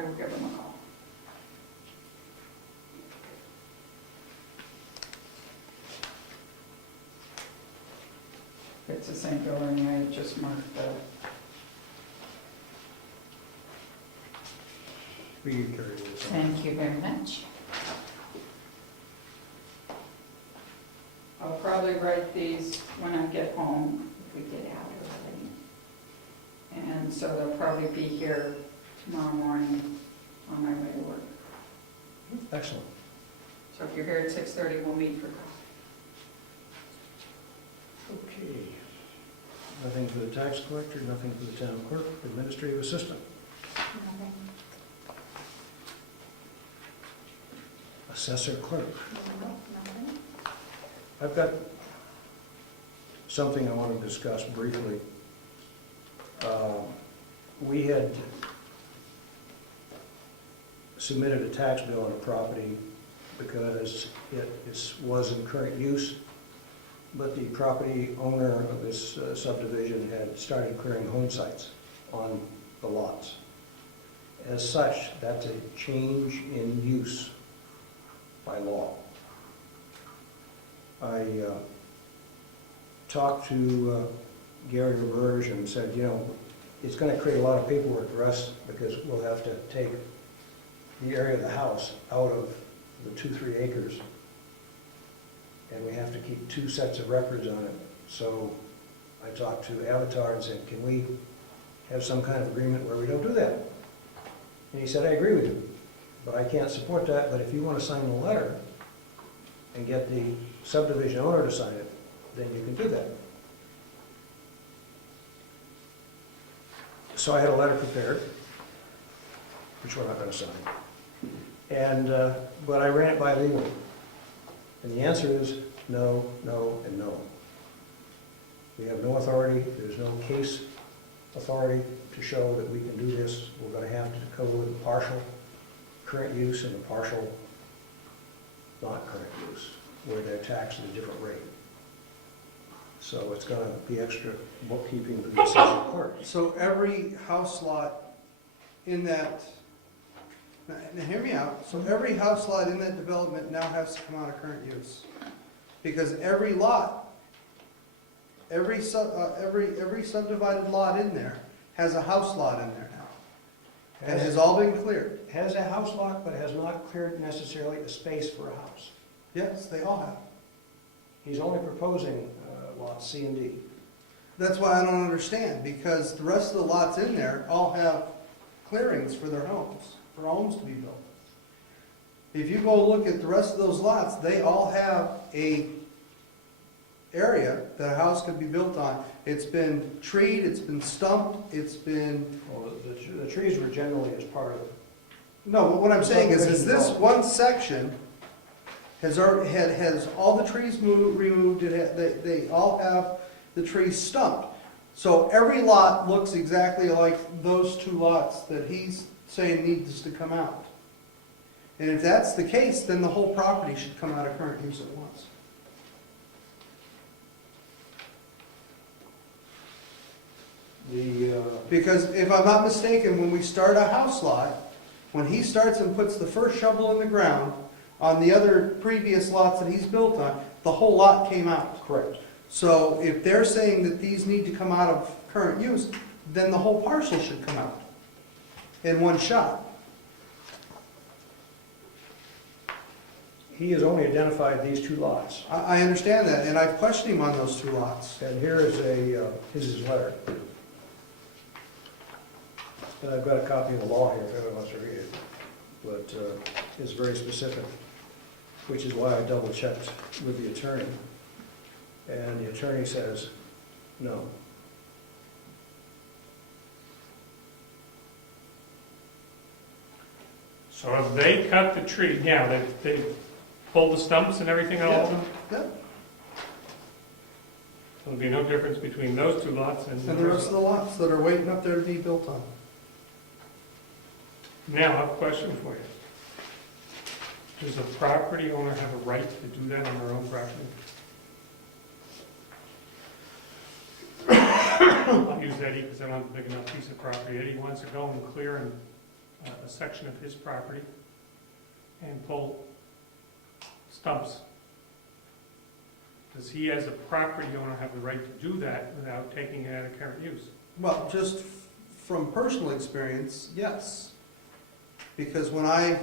I will give them a call. It's the same building, I just marked the, We can carry this on. thank you very much. I'll probably write these when I get home, if we get out early. And so they'll probably be here tomorrow morning on my way to work. Excellent. So if you're here at 6:30, we'll meet for coffee. Okay. Nothing for the tax collector, nothing for the town clerk, administrative assistant, Nothing. assessor clerk. Nothing. I've got something I want to discuss briefly. We had submitted a tax bill on a property because it was in current use, but the property owner of this subdivision had started clearing home sites on the lots. As such, that's a change in use by law. I talked to Gary Reverge and said, you know, it's going to create a lot of paperwork for us because we'll have to take the area of the house out of the 2-3 acres, and we have to keep 2 sets of records on it. So I talked to Avatar and said, can we have some kind of agreement where we don't do that? And he said, I agree with you, but I can't support that, but if you want to sign the letter and get the subdivision owner to sign it, then you can do that. So I had a letter prepared, which we're not going to sign. And, but I ran it by legal. And the answer is no, no, and no. We have no authority, there's no case authority to show that we can do this. We're going to have to go with a partial current use and a partial not current use, where they're taxed at a different rate. So it's going to be extra bookkeeping for the assessor clerk. So every house lot in that, now hear me out, so every house lot in that development now has to come out of current use. Because every lot, every subdivided lot in there has a house lot in there now. And has all been cleared. Has a house lot, but has not cleared necessarily a space for a house. Yes, they all have. He's only proposing lots C and D. That's why I don't understand, because the rest of the lots in there all have clearings for their homes, for homes to be built. If you go look at the rest of those lots, they all have a area that a house could be built on. It's been treed, it's been stumped, it's been... Well, the trees were generally as part of it. No, but what I'm saying is this one section has all the trees removed, they all have the trees stumped. So every lot looks exactly like those 2 lots that he's saying needs to come out. And if that's the case, then the whole property should come out of current use at once. Because if I'm not mistaken, when we start a house lot, when he starts and puts the first shovel in the ground on the other previous lots that he's built on, the whole lot came out. Correct. So if they're saying that these need to come out of current use, then the whole parcel should come out in one shot. He has only identified these 2 lots. I understand that, and I've questioned him on those 2 lots. And here is his letter. And I've got a copy of the law here if anyone wants to read it. But it's very specific, which is why I double checked with the attorney. And the attorney says, no. So if they cut the tree, yeah, they pull the stumps and everything out of them? Yeah. There'll be no difference between those 2 lots and And the rest of the lots that are waiting up there to be built on. Now, I have a question for you. Does the property owner have a right to do that on their own property? I'll use Eddie because I don't have a big enough piece of property. Eddie wants to go and clear and a section of his property and pull stumps, does he as a property owner have the right to do that without taking it out of current use? Well, just from personal experience, yes. Because when I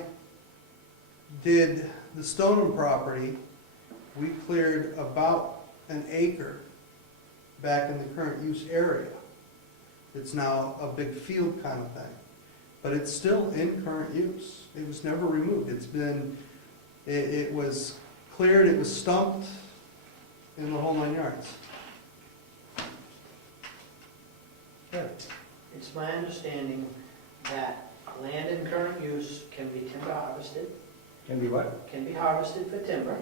did the Stoneham property, we cleared about an acre back in the current use area. It's now a big field kind of thing, but it's still in current use. It was never removed. It was cleared, it was stumped, in the whole 9 yards. Yeah. It's my understanding that land in current use can be timber harvested, Can be what? can be harvested for timber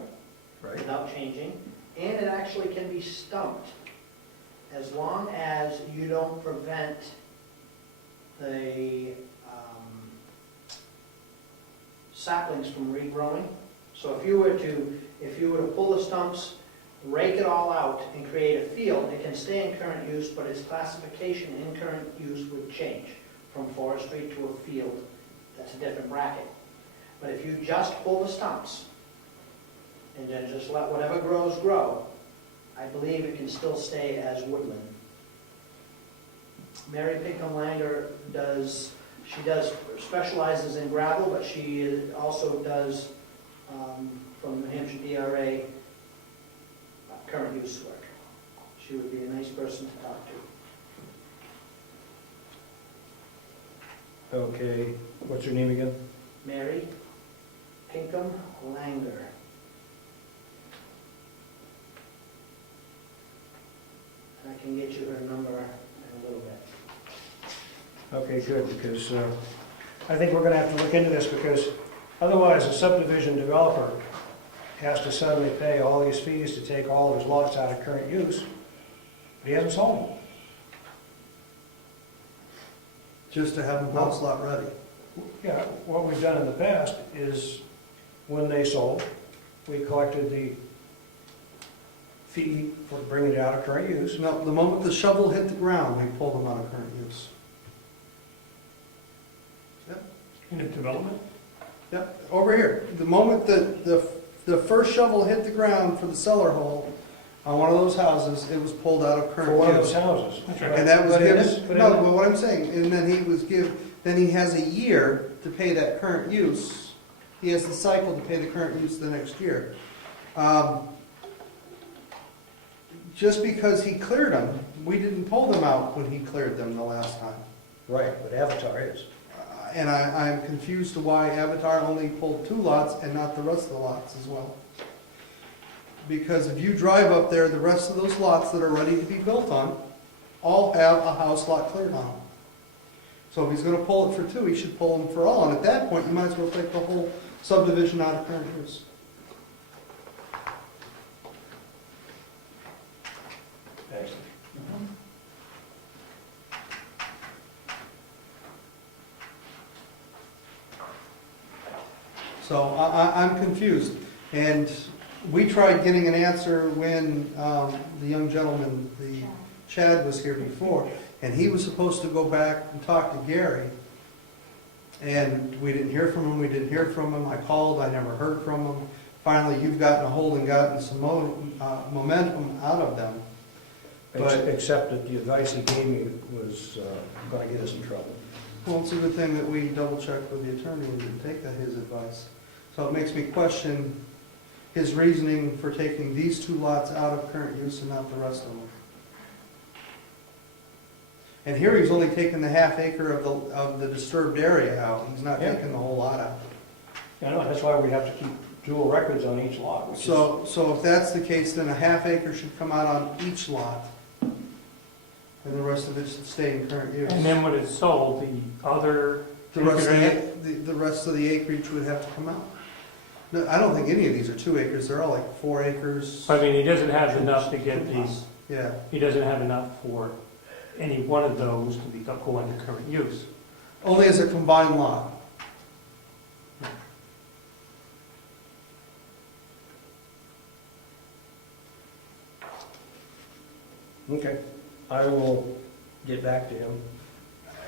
Right. without changing, and it actually can be stumped as long as you don't prevent the saplings from regrowing. So if you were to pull the stumps, rake it all out and create a field, it can stay in current use, but its classification in current use would change from forestry to a field. That's a different bracket. But if you just pull the stumps and then just let whatever grows grow, I believe it can still stay as woodland. Mary Pinkham Langer specializes in gravel, but she also does, from New Hampshire DRA, current use work. She would be a nice person to talk to. Okay, what's your name again? Mary Pinkham Langer. I can get you her number in a little bit. Okay, good, because I think we're gonna have to look into this, because otherwise a subdivision developer has to suddenly pay all these fees to take all of his lots out of current use, but he hasn't sold them. Just to have them house lot ready. Yeah, what we've done in the past is, when they sold, we collected the fee for bringing it out of current use. No, the moment the shovel hit the ground, we pulled them out of current use. In a development? Yep, over here. The moment the first shovel hit the ground for the cellar hole on one of those houses, it was pulled out of For current one of use. those houses. That's right. And that was But in given, this- but in no, this- but what I'm saying, and then he has a year to pay that current use. He has the cycle to pay the current use the next year. Just because he cleared them, we didn't pull them out when he cleared them the last time. Right, but Avatar is. And I'm confused to why Avatar only pulled 2 lots and not the rest of the lots as well. Because if you drive up there, the rest of those lots that are ready to be built on all have a house lot cleared on them. So if he's gonna pull it for 2, he should pull them for all, and at that point, you might as well take the whole subdivision out of current use. Excellent. So I'm confused, and we tried getting an answer when the young gentleman, the Chad was here before, and he was supposed to go back and talk to Gary, and we didn't hear from him, I called, I never heard from him. Finally, you've gotten a hold and gotten some momentum out of them. But- Except that the advice he gave me was gonna get us in trouble. Well, it's a good thing that we double-checked with the attorney and didn't take his advice. So it makes me question his reasoning for taking these 2 lots out of current use and not the rest of them. And here he's only taking the ½ acre of the disturbed area out, he's not Yeah. taking the whole lot out. I know, that's why we have to keep dual records on each lot, which is. So if that's the case, then a ½ acre should come out on each lot, and the rest of it should stay in current use. And then when it's sold, the other, The rest of the acreage would have to come out. No, I don't think any of these are 2 acres, they're all like 4 acres. I mean, he doesn't have enough to get these, Yeah, he doesn't have enough for any one of those to go into current use. only as a combined lot. Okay, I will get back to him.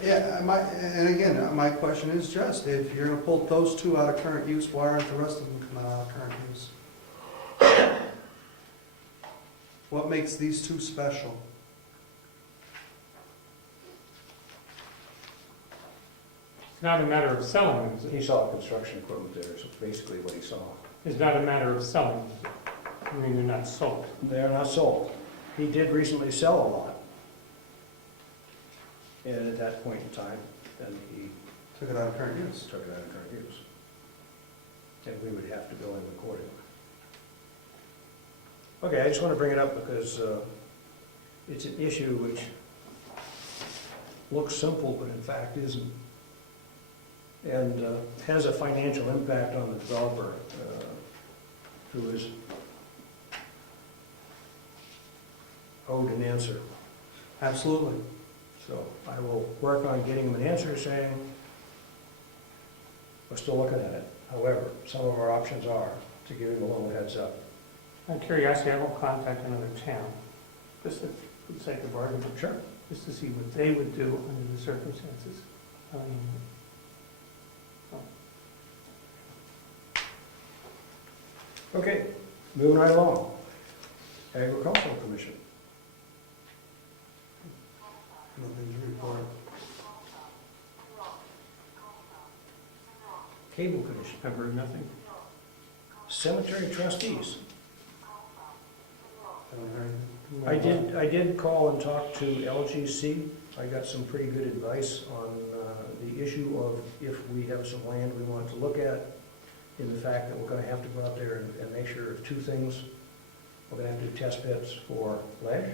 Yeah, and again, my question is just, if you're gonna pull those two out of current use, why aren't the rest of them coming out of current use? What makes these two special? It's not a matter of selling them, is it? He saw construction equipment there, so basically what he saw. It's not a matter of selling them, is it? I mean, they're not sold. They're not sold. He did recently sell a lot. And at that point in time, then he Took it out of current use. took it out of current use. And we would have to bill him accordingly. Okay, I just want to bring it up because it's an issue which looks simple, but in fact isn't. And has a financial impact on the developer who is owed an answer. Absolutely. So I will work on getting him an answer saying, we're still looking at it. However, some of our options are to give him a little heads up. Out of curiosity, I will contact another town, just for the sake of argument. Sure. Just to see what they would do under the circumstances. Okay, moving right along. Agricultural Commission. Nothing to report. Cable Commission. I've heard nothing. Cemetery Trustees. Haven't heard anything. I did call and talk to LGC. I got some pretty good advice on the issue of if we have some land we want to look at, in the fact that we're gonna have to go out there and make sure of two things. We're gonna have to do test pits for ledge,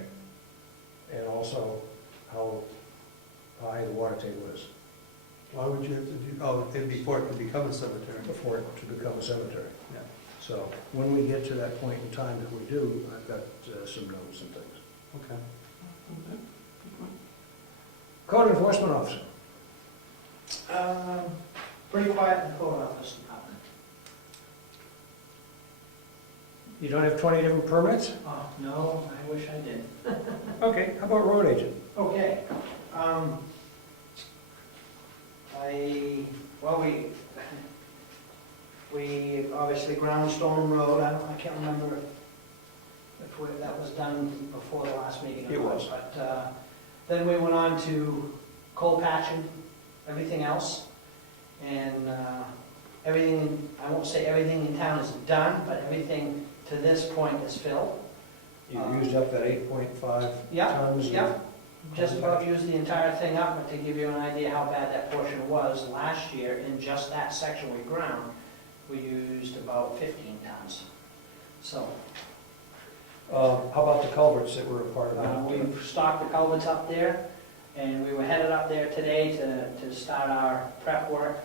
and also how high the water table is Why would you have to do, oh, it'd be for it to become a cemetery. before it to become a cemetery. Yeah. So when we get to that point in time, if we do, I've got some notes and things. Okay. Code Enforcement Officer. Pretty quiet in the code office. You don't have 20 different permits? Oh, no, I wish I did. Okay, how about road agent? Okay, we obviously ground Stone Road, I can't remember if that was done before the last meeting. or It not, was. But, then we went on to coal patching, everything else, and, everything, I won't say everything in town is done, but everything to this point is filled. You used up that 8.5 Yeah, tons? yeah. Just about used the entire thing up, but to give you an idea how bad that portion was, last year, in just that section we ground, we used about 15 tons. So, How about the culverts that were a part of that? we've stocked the culverts up there, and we were headed up there today to start our prep work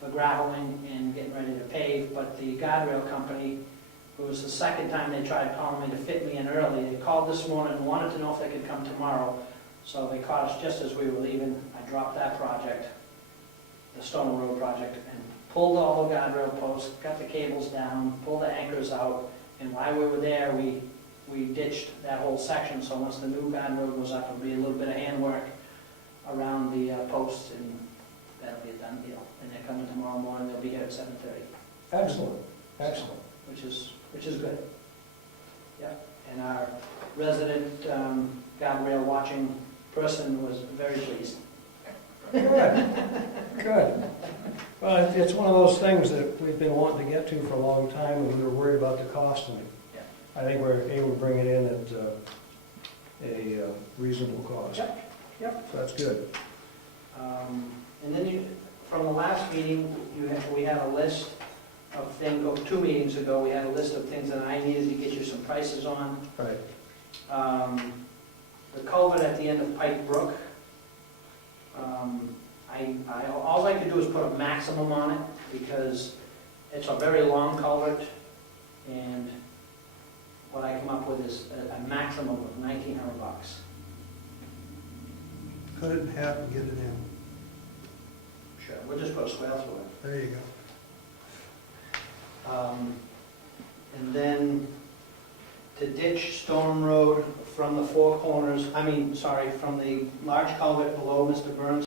for graveling and getting ready to pave, but the guardrail company, it was the second time they tried calling me to fit me in early. They called this morning and wanted to know if they could come tomorrow. So they caught us just as we were leaving. I dropped that project, the Stone Road project, and pulled all the guardrail posts, got the cables down, pulled the anchors out, and while we were there, we ditched that whole section. So once the new guardrail goes up, it'll be a little bit of handwork around the posts, and that'll be a done deal. And they're coming tomorrow morning. They'll be here at 7:30. Excellent, excellent. Which is good. Yeah, and our resident guardrail watching person was very pleased. Good, good. Well, it's one of those things that we've been wanting to get to for a long time, and we were worried about the cost, and Yeah. I think we're able to bring it in at a reasonable cost. Yep. So that's good. And then from the last meeting, we had a list of things, 2 meetings ago, we had a list of things that I needed to get you some prices on. Right. The culvert at the end of Pike Brook, all I could do is put a maximum on it, because it's a very long culvert, and what I come up with is a maximum of $1,900. Cut it in half and get it in. Sure, we'll just put a swale through it. There you go. And then to ditch Stone Road from the four corners, from the large culvert below Mr. Burns'